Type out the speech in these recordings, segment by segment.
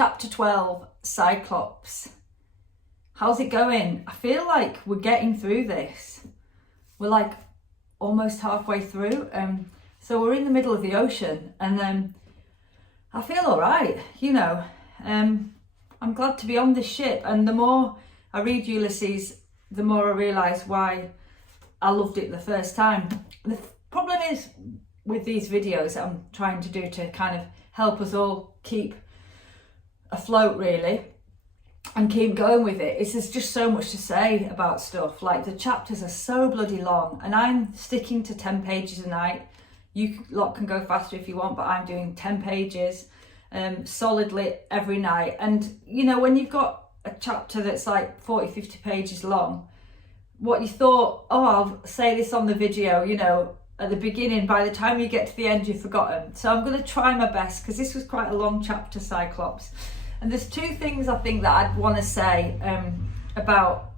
Chapter 12, Cyclops. How's it going? I feel like we're getting through this. We're like almost halfway through. So we're in the middle of the ocean, and I feel all right, you know. I'm glad to be on this ship, and the more I read Ulysees, the more I realise why I loved it the first time. The problem is with these videos that I'm trying to do to kind of help us all keep afloat, really, and keep going with it, is there's just so much to say about stuff. Like, the chapters are so bloody long, and I'm sticking to 10 pages a night. You lot can go faster if you want, but I'm doing 10 pages solidly every night. And you know, when you've got a chapter that's like 40-50 pages long, what you thought, oh, I'll say this on the video, you know, at the beginning, by the time you get to the end, you've forgotten. So I'm going to try my best, because this was quite a long chapter, Cyclops. And there's two things I think that I'd want to say about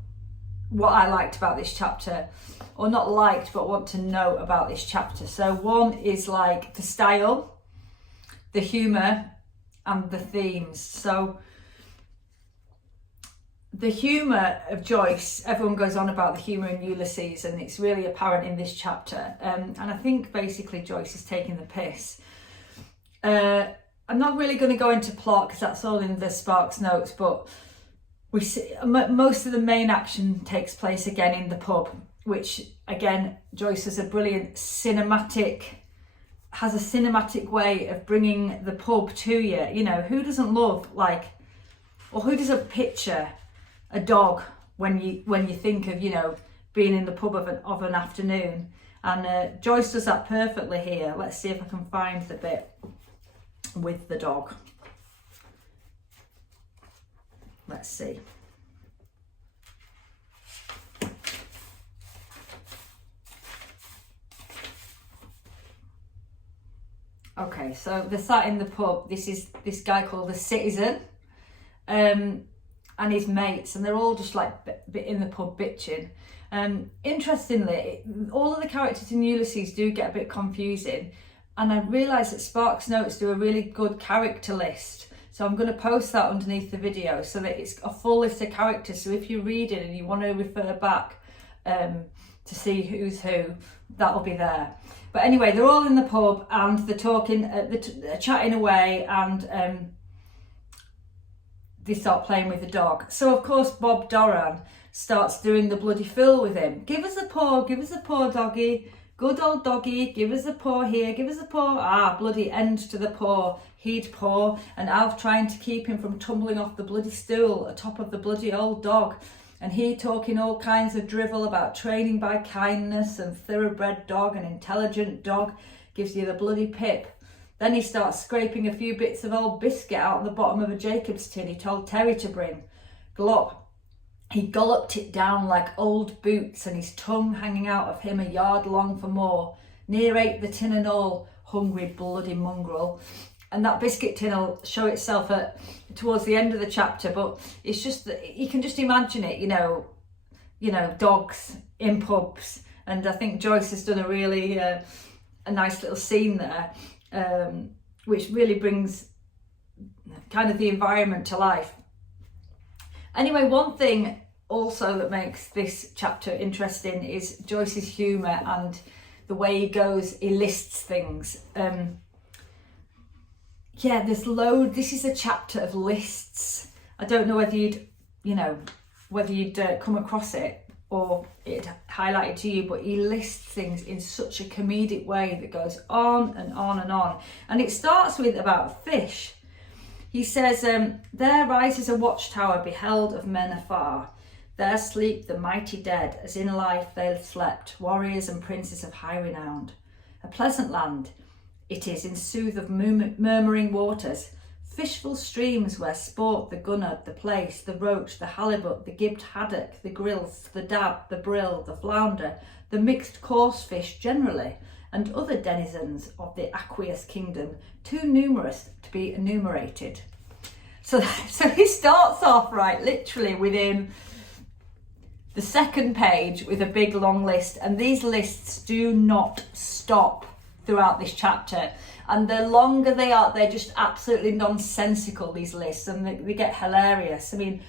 what I liked about this chapter, or not liked, but want to know about this chapter. So one is like the style, the humour, and the themes. So the humour of Joyce, everyone goes on about the humour in Ulysees, and it's really apparent in this chapter. And I think basically Joyce is taking the piss. I'm not really going to go into plot, because that's all in the Sparks notes, but we see most of the main action takes place again in the pub, which again, Joyce has a brilliant cinematic way of bringing the pub to you. You know, who doesn't love, like, or who doesn't picture a dog when you think of, you know, being in the pub of an afternoon? And Joyce does that perfectly here. Let's see if I can find the bit with the dog. Let's see. Okay, so they're sat in the pub. This is this guy called the Citizen, and his mates, and they're all just like in the pub bitching. Interestingly, all of the characters in Ulysees do get a bit confusing, and I realise that Sparks Notes do a really good character list. So I'm going to post that underneath the video, so that it's a full list of characters. So if you read it and you want to refer back to see who's who, that'll be there. But anyway, they're all in the pub, and they're talking, they're chatting away, and they start playing with the dog. So of course Bob Doran starts doing the bloody fill with him. Give us a paw, doggy. Good old doggy, give us a paw here, give us a paw. Ah, bloody end to the paw. He'd paw, and Alf trying to keep him from tumbling off the bloody stool atop of the bloody old dog. And he talking all kinds of drivel about training by kindness and thoroughbred dog and intelligent dog, gives you the bloody pip. Then he starts scraping a few bits of old biscuit out on the bottom of a Jacob's tin he told Terry to bring. Glop. He golloped it down like old boots, and his tongue hanging out of him a yard long for more. Near ate the tin and all, hungry bloody mongrel. And that biscuit tin will show itself towards the end of the chapter, but it's just that you can just imagine it, you know, dogs in pubs. And I think Joyce has done a really a nice little scene there, which really brings kind of the environment to life. Anyway, one thing also that makes this chapter interesting is Joyce's humour and the way he lists things. Yeah, this is a chapter of lists. I don't know whether you'd come across it or it highlighted to you, but he lists things in such a comedic way that goes on and on and on. And it starts with about fish. He says, there rises a watchtower beheld of men afar. There sleep the mighty dead, as in life they slept, warriors and princes of high renown. A pleasant land it is, in sooth, of murmuring waters, fishful streams where sport the gunnard, the plaice, the roach, the halibut, the gibbed haddock, the grilse, the dab, the brill, the flounder, the mixed coarse fish generally, and other denizens of the aqueous kingdom, too numerous to be enumerated. So he starts off, right, literally within the second page with a big long list, and these lists do not stop. throughout this chapter. And the longer they are, they're just absolutely nonsensical, these lists, and they get hilarious. I mean,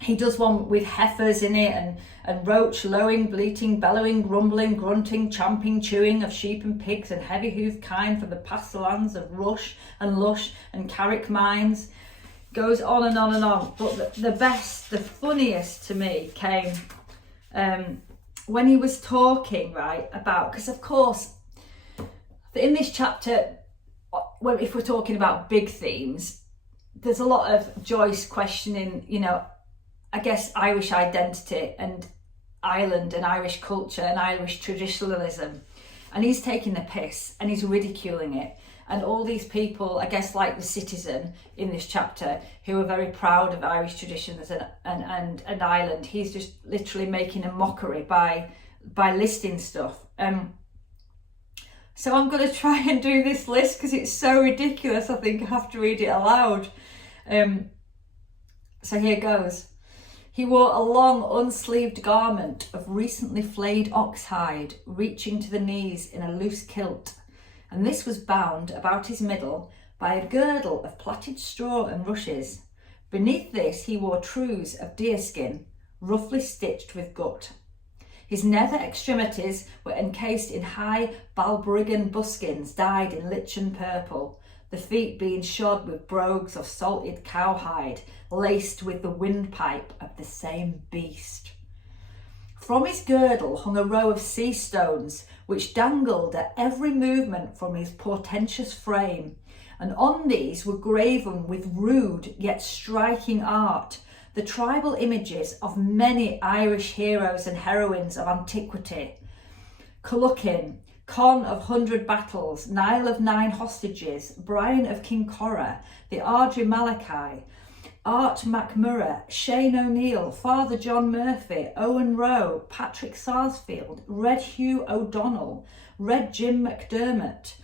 he does one with heifers in it, and roach, lowing, bleating, bellowing, grumbling, grunting, champing, chewing of sheep and pigs, and heavy-hoofed kine from the pasture lands of Rush and Lush and Carrick mines. Goes on and on and on. But the best, the funniest to me came when he was talking, right, about, because of course, in this chapter, if we're talking about big themes, there's a lot of Joyce questioning, you know, I guess Irish identity and Ireland and Irish culture and Irish traditionalism. And he's taking the piss and he's ridiculing it. And all these people, I guess, like the citizen in this chapter, who are very proud of Irish traditions and Ireland, he's just literally making a mockery by listing stuff. So I'm going to try and do this list because it's so ridiculous. I think I have to read it aloud. So here goes. He wore a long, unsleeved garment of recently flayed oxhide, reaching to the knees in a loose kilt, and this was bound about his middle by a girdle of plaited straw and rushes. Beneath this he wore trews of deerskin, roughly stitched with gut. His nether extremities were encased in high Balbriggan buskins dyed in lichen purple, the feet being shod with brogues of salted cowhide, laced with the windpipe of the same beast. From his girdle hung a row of sea stones, which dangled at every movement from his portentous frame, and on these were graven with rude yet striking art the tribal images of many Irish heroes and heroines of antiquity. Culluckin, Con of 100 battles, Niall of 9 hostages, Brian of Kincora, the Ardry Malachi, Art MacMurrough, Shane O'Neill, Father John Murphy, Owen Rowe, Patrick Sarsfield, Red Hugh O'Donnell, Red Jim McDermott,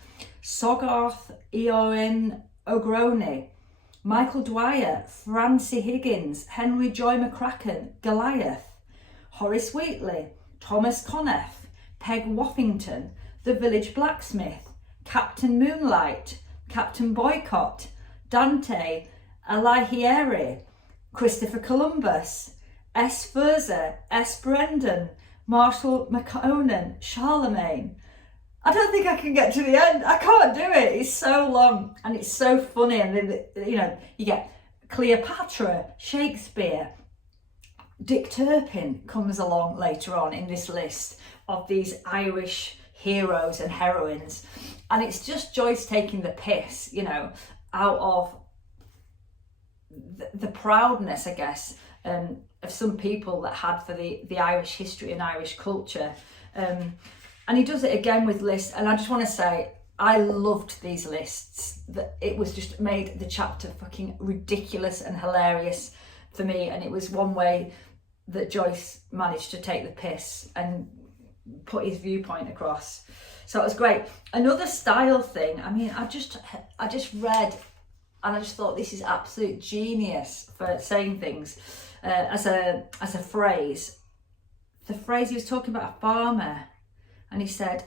Soggarth Eoin O'Grony, Michael Dwyer, Francie Higgins, Henry Joy McCracken, Goliath, Horace Wheatley, Thomas Conneff, Peg Woffington, the village blacksmith, Captain Moonlight, Captain Boycott, Dante Alighieri, Christopher Columbus, S. Furzer, S. Brendan, Marshall McConan, Charlemagne. I don't think I can get to the end. I can't do it. It's so long and it's so funny. And then, you know, you get Cleopatra, Shakespeare. Dick Turpin comes along later on in this list of these Irish heroes and heroines. And it's just Joyce taking the piss, you know, out of the proudness, I guess, of some people that had for the Irish history and Irish culture. And he does it again with lists. And I just want to say, I loved these lists. That it was just made the chapter fucking ridiculous and hilarious for me. And it was one way that Joyce managed to take the piss and put his viewpoint across. So it was great. Another style thing, I mean, I just read and I just thought this is absolute genius for saying things as a phrase. The phrase, he was talking about a farmer, and he said,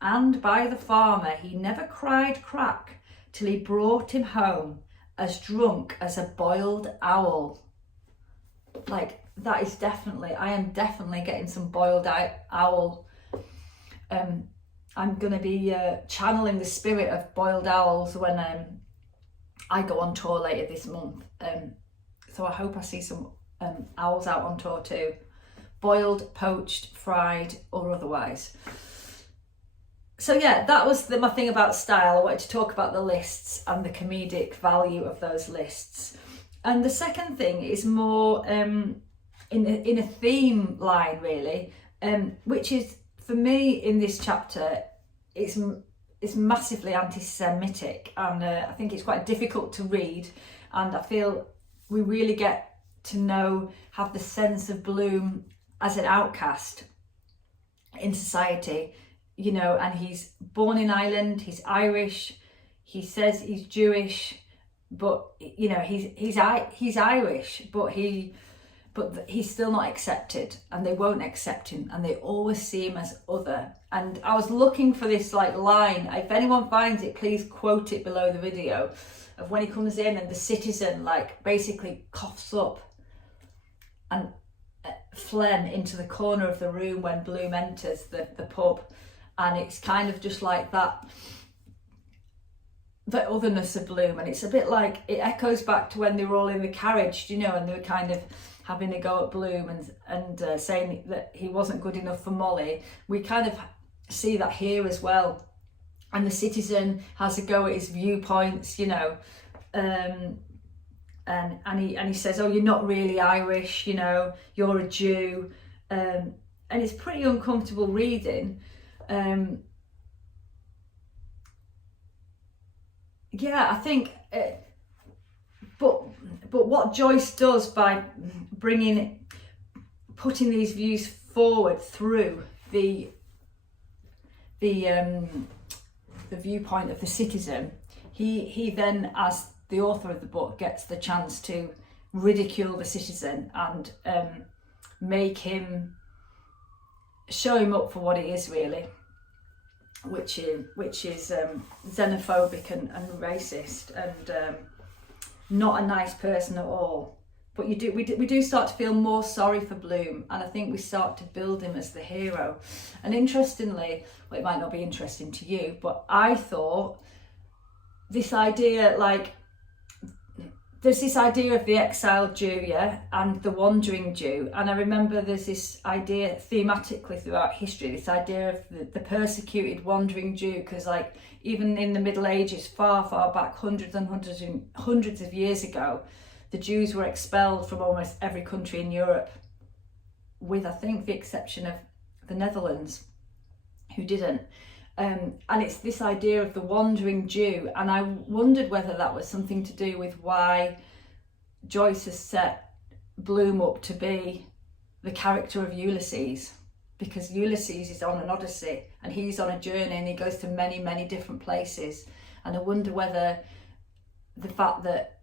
"And by the farmer he never cried crack till he brought him home as drunk as a boiled owl." Like, that is definitely, I am definitely getting some boiled owl. I'm going to be channeling the spirit of boiled owls when I go on tour later this month. So I hope I see some owls out on tour too. Boiled, poached, fried, or otherwise. So yeah, that was my thing about style. I wanted to talk about the lists and the comedic value of those lists. And the second thing is more in a theme line, really, which is, for me in this chapter, it's massively anti-Semitic, and I think it's quite difficult to read, and I feel we really get to have the sense of Bloom as an outcast in society, you know. And he's born in Ireland, he's Irish, he says he's Jewish, but you know, he's Irish, but he but he's still not accepted, and they won't accept him, and they always see him as other. And I was looking for this like line. If anyone finds it, please quote it below the video, of when he comes in and the citizen like basically coughs up and phlegm into the corner of the room when Bloom enters the pub, and it's kind of just like that, the otherness of Bloom. And it's a bit like, it echoes back to when they were all in the carriage, you know, and they were kind of having a go at Bloom and saying that he wasn't good enough for Molly. We kind of see that here as well, and the citizen has a go at his viewpoints, you know, and he says, oh, you're not really Irish, you know, you're a Jew, and it's pretty uncomfortable reading. Yeah, I think, but what Joyce does by putting these views forward through the viewpoint of the citizen, he then, as the author of the book, gets the chance to ridicule the citizen and show him up for what he is really, which is xenophobic and racist and not a nice person at all. But we do start to feel more sorry for Bloom, and I think we start to build him as the hero. And interestingly, well, it might not be interesting to you, but I thought this idea, like, there's this idea of the exiled Jew, yeah, and the wandering Jew. And I remember there's this idea thematically throughout history, this idea of the persecuted wandering Jew, because like even in the Middle Ages, far back, hundreds of years ago, the Jews were expelled from almost every country in Europe, with I think the exception of the Netherlands, who didn't. And it's this idea of the wandering Jew, and I wondered whether that was something to do with why Joyce has set Bloom up to be the character of Ulysses, because Ulysses is on an odyssey and he's on a journey and he goes to many different places. And I wonder whether the fact that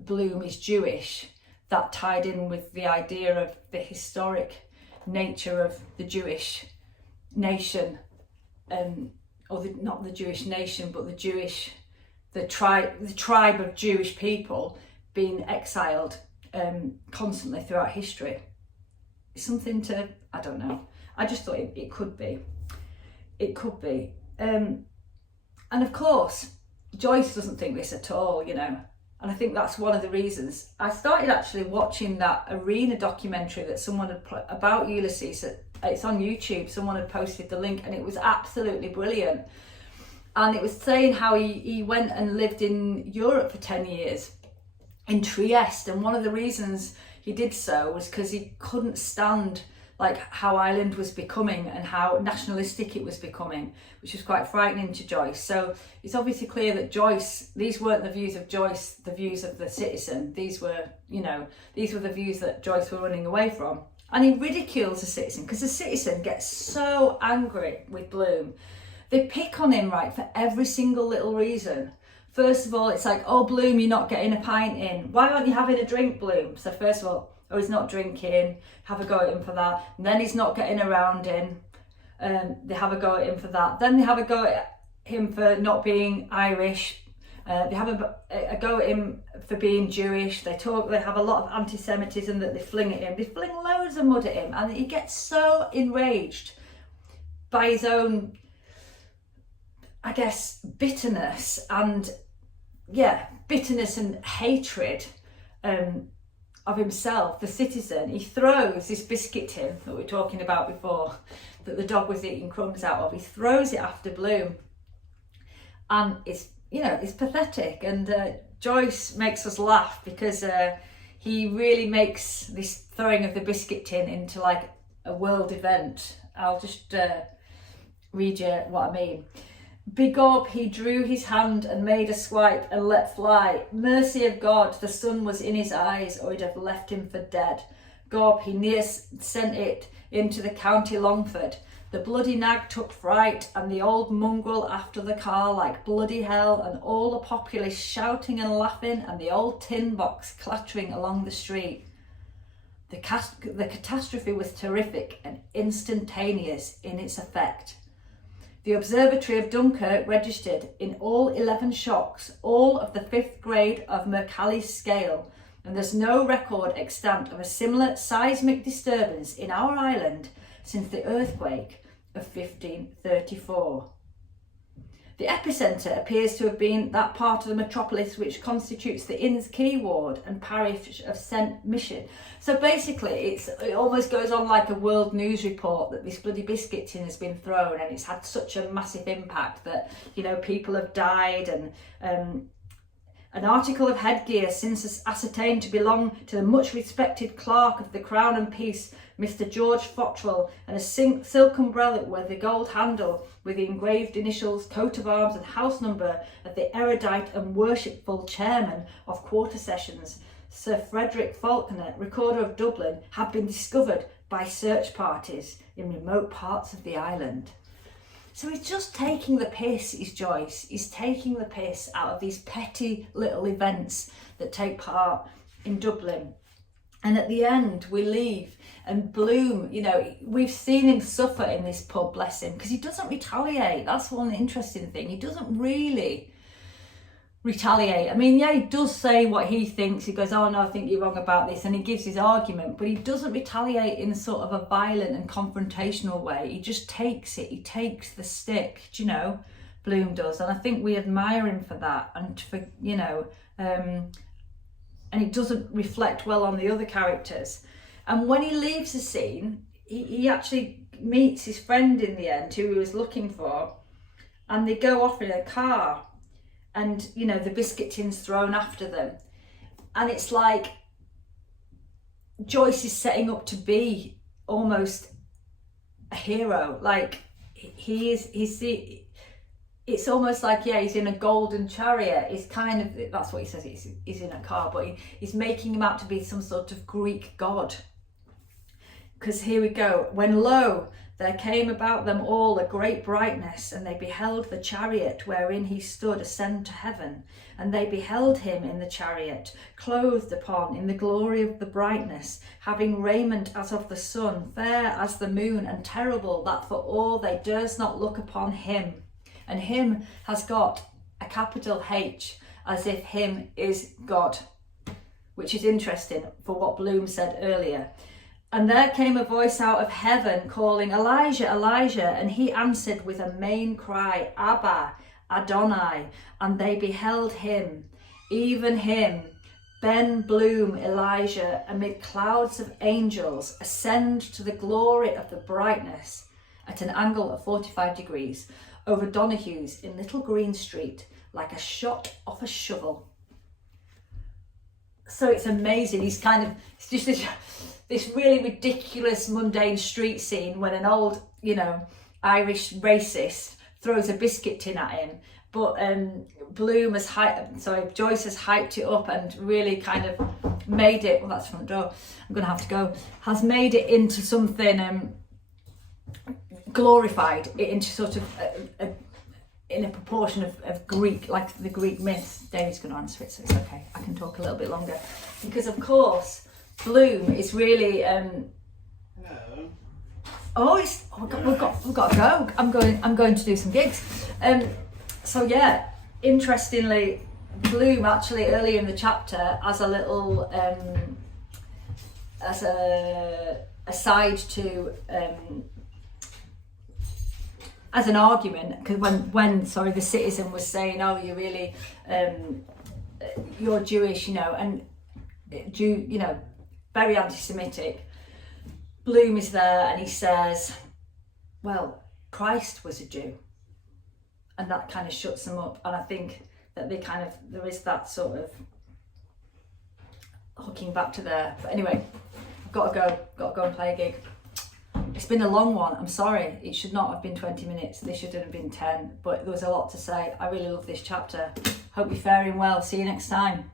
Bloom is Jewish, that tied in with the idea of the historic nature of the Jewish nation, not the Jewish nation, but the tribe of Jewish people being exiled constantly throughout history. It's something to, I don't know. I just thought it could be. It could be. And of course, Joyce doesn't think this at all, you know. And I think that's one of the reasons. I started actually watching that Arena documentary that someone had put about Ulysses. It's on YouTube. Someone had posted the link and it was absolutely brilliant. And it was saying how he went and lived in Europe for 10 years in Trieste. And one of the reasons he did so was because he couldn't stand like how Ireland was becoming and how nationalistic it was becoming, which was quite frightening to Joyce. So it's obviously clear that Joyce, these weren't the views of Joyce, the views of the citizen. These were, you know, these were the views that Joyce were running away from. And he ridicules the citizen because the citizen gets so angry with Bloom. They pick on him, right, for every single little reason. First of all, it's like, oh, Bloom, you're not getting a pint in. Why aren't you having a drink, Bloom? So first of all, oh, he's not drinking, have a go at him for that. And then he's not getting around in, they have a go at him for that. Then they have a go at him for not being Irish. They have a go at him for being Jewish. They have a lot of anti-Semitism that they fling at him. They fling loads of mud at him, and he gets so enraged by his own, I guess, bitterness and hatred of himself, the citizen. He throws this biscuit tin that we were talking about before, that the dog was eating crumbs out of. He throws it after Bloom, and it's pathetic. And Joyce makes us laugh because he really makes this throwing of the biscuit tin into like a world event. I'll just read you what I mean. Begob, he drew his hand and made a swipe and let fly. Mercy of God, the sun was in his eyes, or he'd have left him for dead. Gob, he near sent it into the county Longford. The bloody nag took fright, and the old mongrel after the car like bloody hell, and all the populace shouting and laughing, and the old tin box clattering along the street. The catastrophe was terrific and instantaneous in its effect. The observatory of Dunkirk registered in all 11 shocks all of the 5th grade of Mercalli's scale, and there's no record extant of a similar seismic disturbance in our island since the earthquake of 1534. The epicentre appears to have been that part of the metropolis which constitutes the Inns Quay ward and parish of St Mission. So basically it almost goes on like a world news report that this bloody biscuit tin has been thrown, and it's had such a massive impact that, you know, people have died, and an article of headgear since ascertained to belong to the much respected clerk of the Crown and Peace, Mr. George Fotwell, and a silk umbrella with a gold handle with the engraved initials, coat of arms and house number of the erudite and worshipful chairman of quarter sessions, Sir Frederick Falconer, Recorder of Dublin, have been discovered by search parties in remote parts of the island. So he's just taking the piss, is Joyce. He's taking the piss out of these petty little events that take part in Dublin. And at the end, we leave, and Bloom, you know, we've seen him suffer in this pub, bless him, because he doesn't retaliate. That's one interesting thing. He doesn't really retaliate. I mean, yeah, he does say what he thinks. He goes, oh no, I think you're wrong about this, and he gives his argument, but he doesn't retaliate in sort of a violent and confrontational way. He just takes it. He takes the stick, you know, Bloom does, and I think we admire him for that, and for, you know, and it doesn't reflect well on the other characters. And when he leaves the scene, he actually meets his friend in the end, who he was looking for, and they go off in a car, and, you know, the biscuit tin's thrown after them. And it's like Joyce is setting up to be almost a hero. Like it's almost like, yeah, he's in a golden chariot. It's kind of, that's what he says, he's in a car, but he's making him out to be some sort of Greek god. Because here we go. When lo, there came about them all a great brightness, and they beheld the chariot wherein he stood ascend to heaven. And they beheld him in the chariot, clothed upon in the glory of the brightness, having raiment as of the sun, fair as the moon, and terrible that for all they durst not look upon him. And him has got a capital H, as if him is God, which is interesting for what Bloom said earlier. And there came a voice out of heaven calling, Elijah, Elijah, and he answered with a main cry, Abba, Adonai. And they beheld him, even him, Ben Bloom, Elijah, amid clouds of angels, ascend to the glory of the brightness at an angle of 45 degrees over Donohue's in Little Green Street, like a shot off a shovel. So it's amazing. He's kind of, it's just this really ridiculous, mundane street scene when an old, you know, Irish racist throws a biscuit tin at him. But Joyce has hyped it up and really kind of made it, well, that's the front door, I'm going to have to go, has made it into something, glorified it into sort of in a proportion of Greek, like the Greek myths. David's going to answer it, so it's okay. I can talk a little bit longer. Because, of course, Bloom is really... Hello. We've got to go. I'm going to do some gigs. So yeah, interestingly, Bloom actually earlier in the chapter as a little as a aside to as an argument, because when the citizen was saying, oh, you really you're Jewish, you know, and Jew, you know, very anti-Semitic. Bloom is there and he says, well, Christ was a Jew, and that kind of shuts them up. And I think that there is that sort of hooking back to there. But anyway, I've got to go and play a gig. It's been a long one, I'm sorry. It should not have been 20 minutes. This should have been 10, but there was a lot to say. I really love this chapter. Hope you're faring well. See you next time.